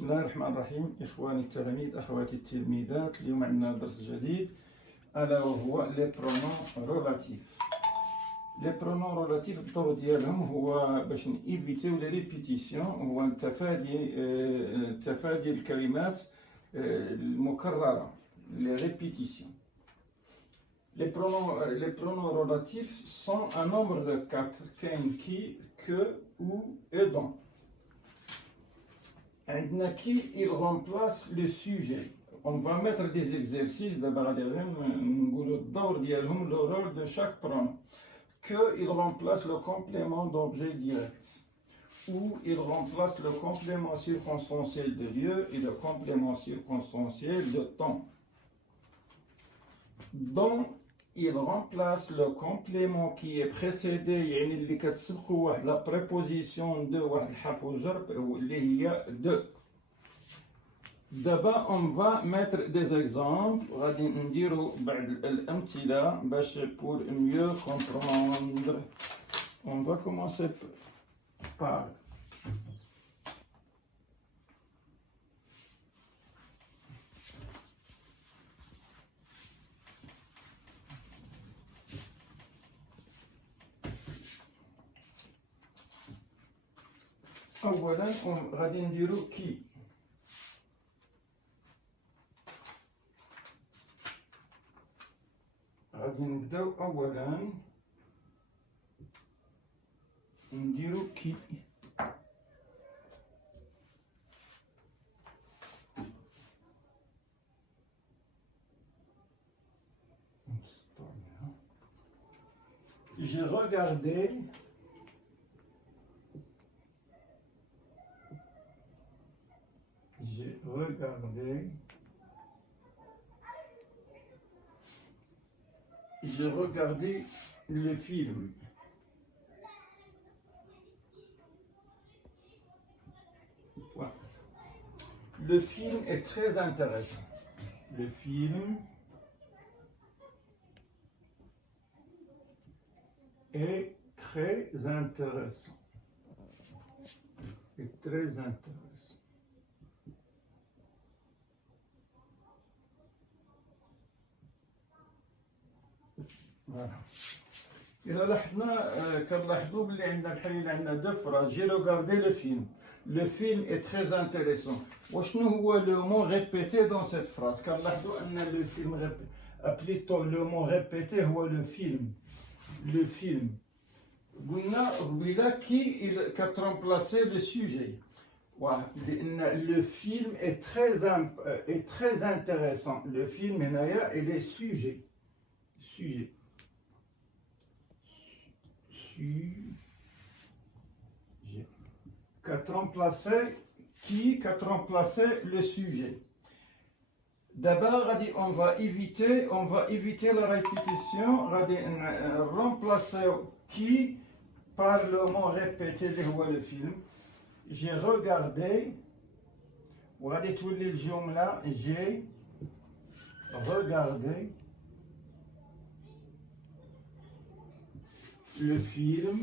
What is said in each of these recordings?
بسم الله الرحمن الرحيم. إخواني التلاميذ أخواتي التلميذات، اليوم عندنا درس جديد ألا وهو لي برونون رولاتيف. لي برونون رولاتيف الدور ديالهم هو باش نيفيتيو لي ريبيتيسيون، هو تفادي الكلمات المكررة، لي ريبيتيسيون. Les pronoms relatifs sont un nombre de 4, qui, que, ou et dont. عندنا qui, il remplace le sujet. On va mettre des exercices دابا غادي نقولوا الدور ديالهم، le rôle de chaque pronom. Que, il remplace le complément d'objet direct. Ou, il remplace le complément circonstanciel de lieu et le complément circonstanciel de temps. Dont, il remplace le complément qui est précédé، يعني اللي كتسبقوا واحد لا préposition de واحد الحرف الجر اللي هي de. دابا on va mettre des exemples، غادي نديروا بعض الأمثلة باش pour mieux comprendre. On va commencer par أولاً غادي نديرو كي. غادي نبداو أولاً نديرو كي. J'ai regardé j'ai regardé le film. Voilà. Le film est très intéressant. Le film est très intéressant. Est très intéressant. Voilà. إذا لاحظنا كنلاحظوا بلي عندنا الحالية عندنا دو فراز. J'ai regardé le film. Le film est très intéressant. وشنو هو le mot répété dans cette phrase؟ كنلاحظوا أن le film plutôt le mot répété هو le film. Le film. قلنا قبيلة كي كترمبلاسي le sujet. Le film est très intéressant. Le film هنايا il est sujet. Sujet. Qui remplacé le sujet. D'abord on va éviter la répétition. غادي remplacer qui par le mot répété اللي هو le film. J'ai regardé وغادي تولي الجملة j'ai regardé le film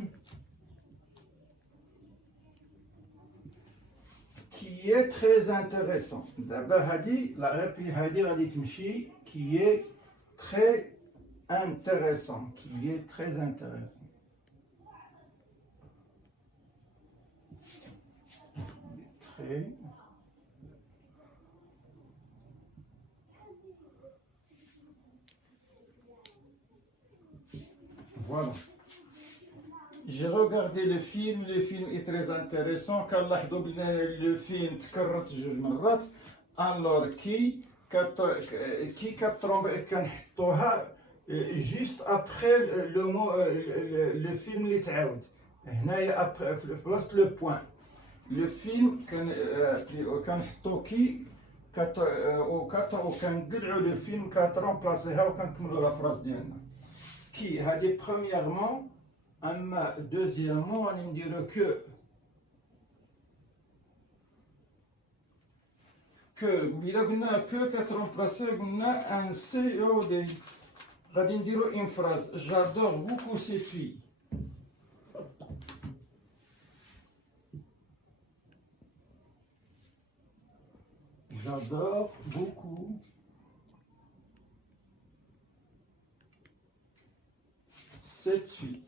qui est très intéressant. D'abord la réplique غادي تمشي qui est très intéressant. Qui est très intéressant. Très voilà. J'ai regardé le film est très intéressant. كنلاحظوا بلي le film تكررت جوج مرات. alors qui كنحطوها juste après le mot le film اللي تعاود هنايا في بلاصه لو بوين. le film كنحطو كي وكنقلعوا le film كترمبلاسيها وكنكملوا لا فراس ديالنا. كي هذه premièrement. أما deuxièmement غادي نديرو que قبيله قلنا que كترمبلاسي قلنا ان سي او دي. غادي نديرو une phrase. J'adore beaucoup ces filles. j'adore beaucoup cette fille.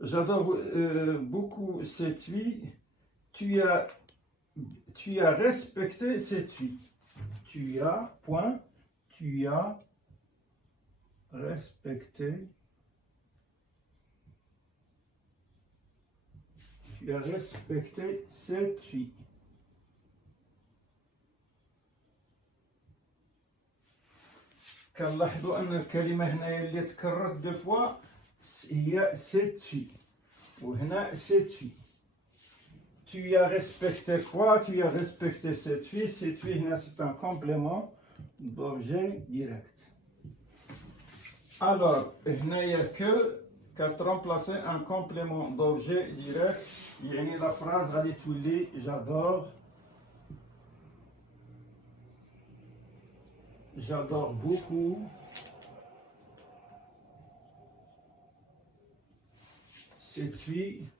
J'adore beaucoup cette fille. Tu as respecté cette fille. Tu as respecté. Tu as respecté cette fille. كنلاحظوا أن الكلمة هنايا اللي تكررت دو فوا هي cette fille وهنا cette fille. Tu as respecté quoi? Tu as respecté cette fille. Cette fille هنا c'est un complément d'objet direct. Alors هنايا que كترمبلاسي un complément d'objet direct يعني la phrase غادي تولي j'adore beaucoup cette fille.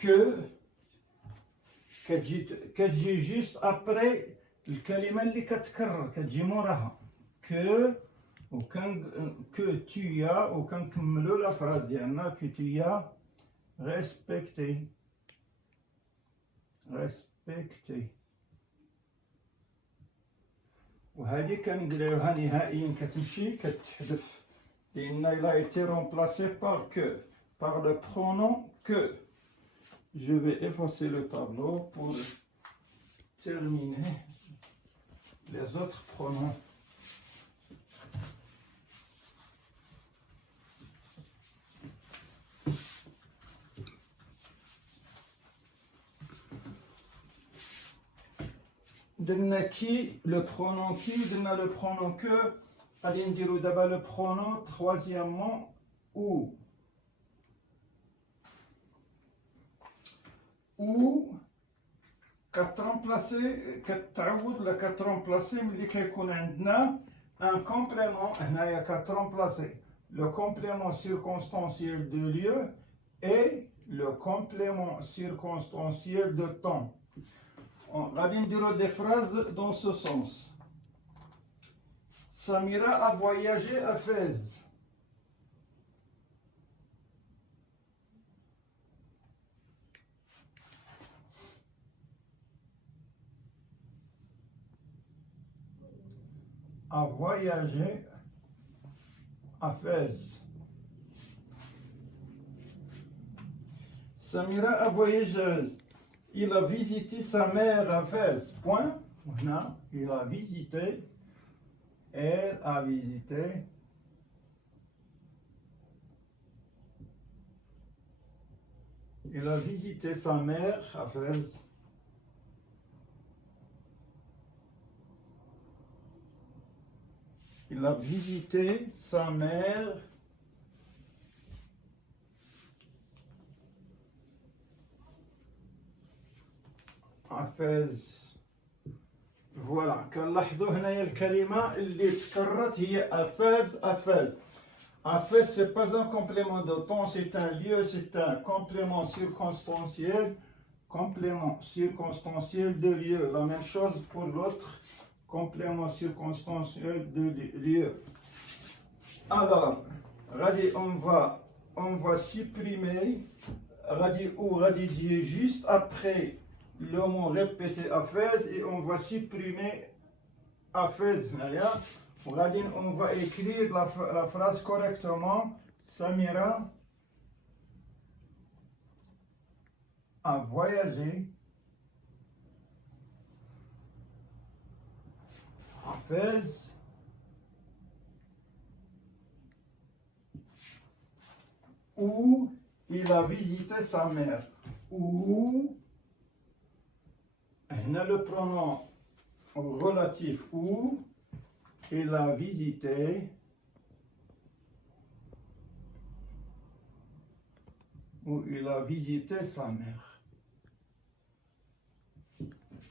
Que كتجي juste après الكلمة اللي كتكرر كتجي موراها que que tu as وكنكملوا لا فراز ديالنا que tu as respecté. وهذه كنقراوها نهائيا كتمشي كتحذف لأن il a été remplacé par que, par le pronom que. Je vais effacer le tableau pour terminer les autres pronoms. درنا كي le pronom qui, درنا le pronom que, غادي نديرو دابا le pronom troisièmement où. Où كتعود ولا كترمبلاسي ملي كيكون عندنا un complément هنايا كترمبلاسي le complément circonstanciel de lieu et le complément circonstanciel de temps. غادي نديرو des phrases dans ce sens. Samira a voyagé à Fès. A voyagé à Fès. Samira a voyagé. Il a visité sa mère à Fès. Point. Non, il a visité. Elle a visité. Il a visité sa mère à Fès. Il a visité sa mère à Fès. Voilà. كنلاحظوا هنايا الكلمة اللي تكررت هي أفاز. Fès, c'est pas un complément de temps, c'est un lieu, c'est un complément circonstanciel de lieu. La même chose pour l'autre complément circonstanciel de lieu. Alors, on va supprimer غادي dire juste après le mot répété à Fès et on va supprimer à Fès. On va écrire la phrase correctement. Samira a voyagé à Fès où il a visité sa mère. Où, on a le pronom relatif où il a visité sa mère.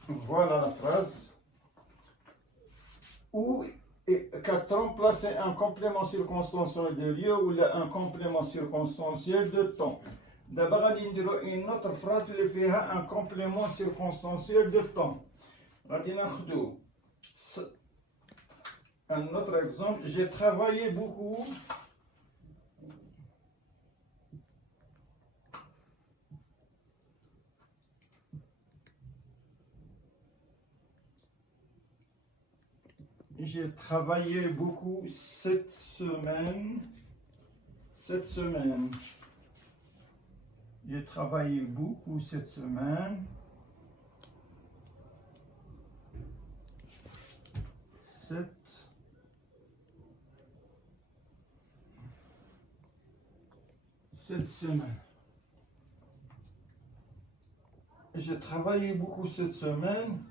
Voilà la phrase. ou qu'à remplacer un complément circonstanciel de lieu ou un complément circonstanciel de temps. D'abord, on a une autre phrase qui fait un complément circonstanciel de temps. On un autre exemple, j'ai travaillé beaucoup. J'ai travaillé beaucoup cette semaine. Cette semaine. J'ai travaillé beaucoup cette semaine. Cette semaine. J'ai travaillé beaucoup cette semaine.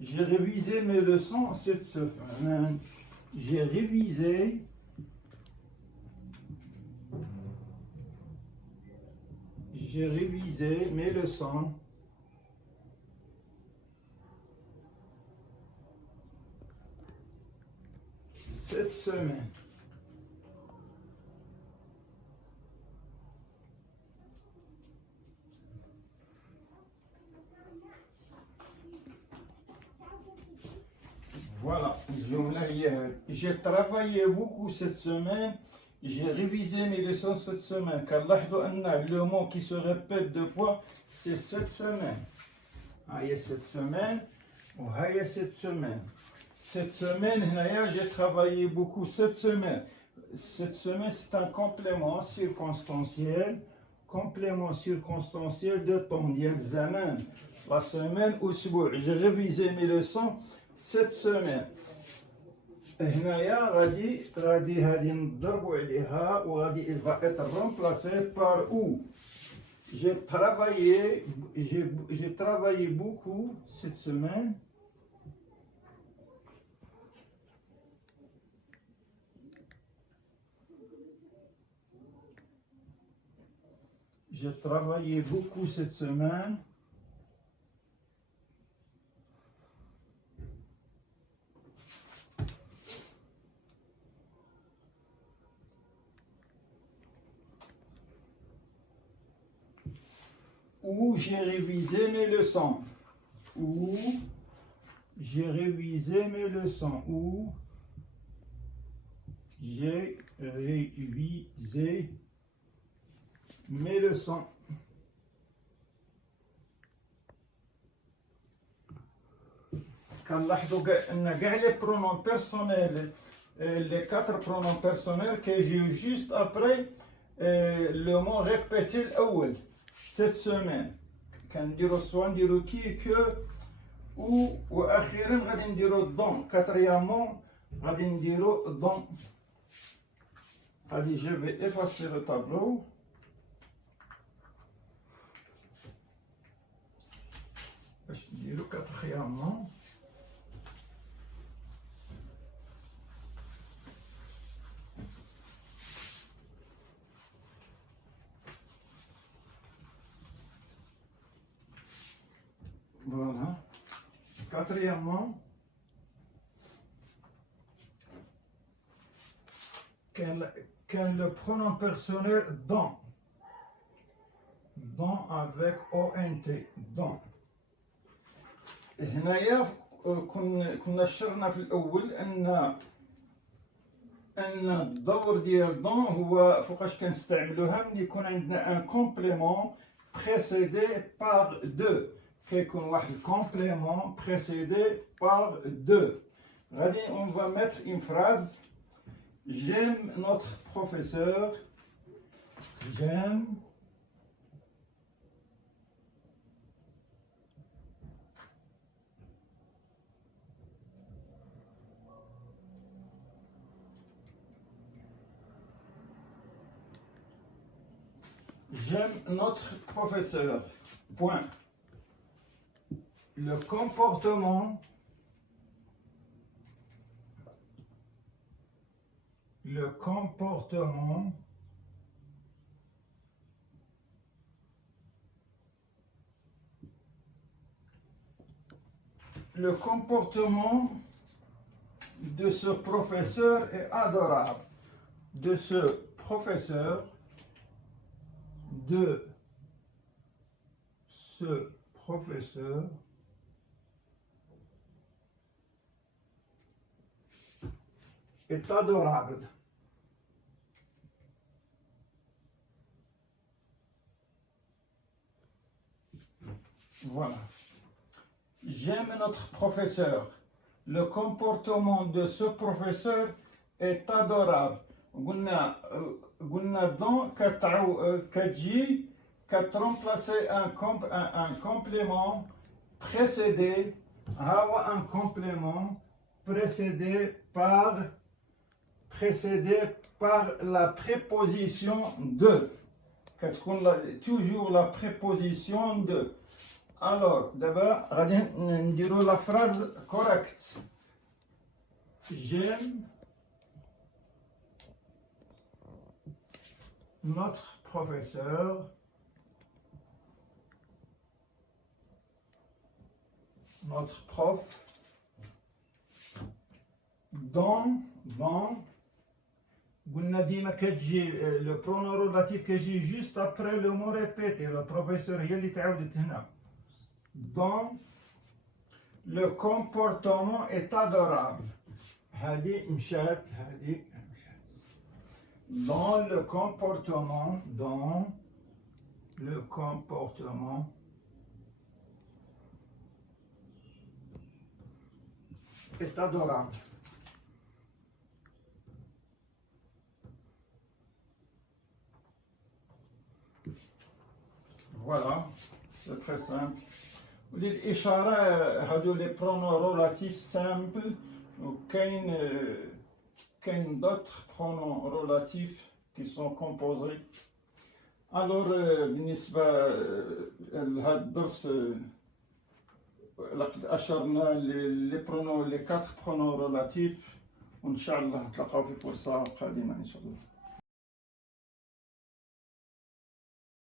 J'ai révisé mes leçons cette semaine. J'ai révisé mes leçons cette semaine. Voilà, j'ai travaillé beaucoup cette semaine, j'ai révisé mes leçons cette semaine. Car le mot qui se répète deux fois, c'est cette semaine. Il y a cette semaine, ou il y a cette semaine. Cette semaine, j'ai travaillé beaucoup cette semaine. Cette semaine, c'est un complément circonstanciel de temps, zaman. La semaine ou j'ai révisé mes leçons cette semaine. هنايا غادي نضربوا عليها وغادي il va être remplacé par où. J'ai travaillé beaucoup cette semaine. J'ai travaillé beaucoup cette semaine. Où j'ai révisé mes leçons. Où j'ai révisé mes leçons. Où j'ai révisé mes leçons. كنلاحظوا ان كاع لي برونون بيرسونيل les quatre pronoms personnels que j'ai juste après le mot répété الاول cette semaine كنديروا سوا نديروا كي كو ou واخيرا غادي نديروا دون quatrièmement غادي نديروا دون. Allez, je vais effacer le tableau. Je dis le quatrièmement. Voilà. Quatrièmement, quand le pronom personnel dans avec ONT, dans. هنايا كنا شرنا في الأول أن الدور ديال دون هو فوقاش كنستعملوها ملي يكون عندنا ان كومبليمون précédé par deux. كيكون واحد الكومبليمون précédé par deux. غادي on va mettre une phrase. J'aime notre professeur. J'aime notre professeur. Point. Le comportement le comportement de ce professeur est adorable. De ce professeur, est adorable. Voilà. J'aime notre professeur. Le comportement de ce professeur est adorable. قلنا donc كتجي remplacer un complément précédé un complément précédé par la préposition de. Toujours la préposition de. Alors, d'abord, on dira la phrase correcte. J'aime notre professeur. Notre prof. Dans le pronom relatif qui est juste après le mot répété. Le professeur هي اللي تعاودت هنا. Dans le comportement est adorable. Dans le comportement est adorable. Voilà, c'est très simple. للإشارة هادو les pronoms relatifs simples وكاين d'autres pronoms relatifs qui sont composés. Alors بالنسبة لهذا الدرس لقد أشرنا les 4 pronoms relatifs وإن شاء الله نتلاقاو في فرصة قادمة إن شاء الله.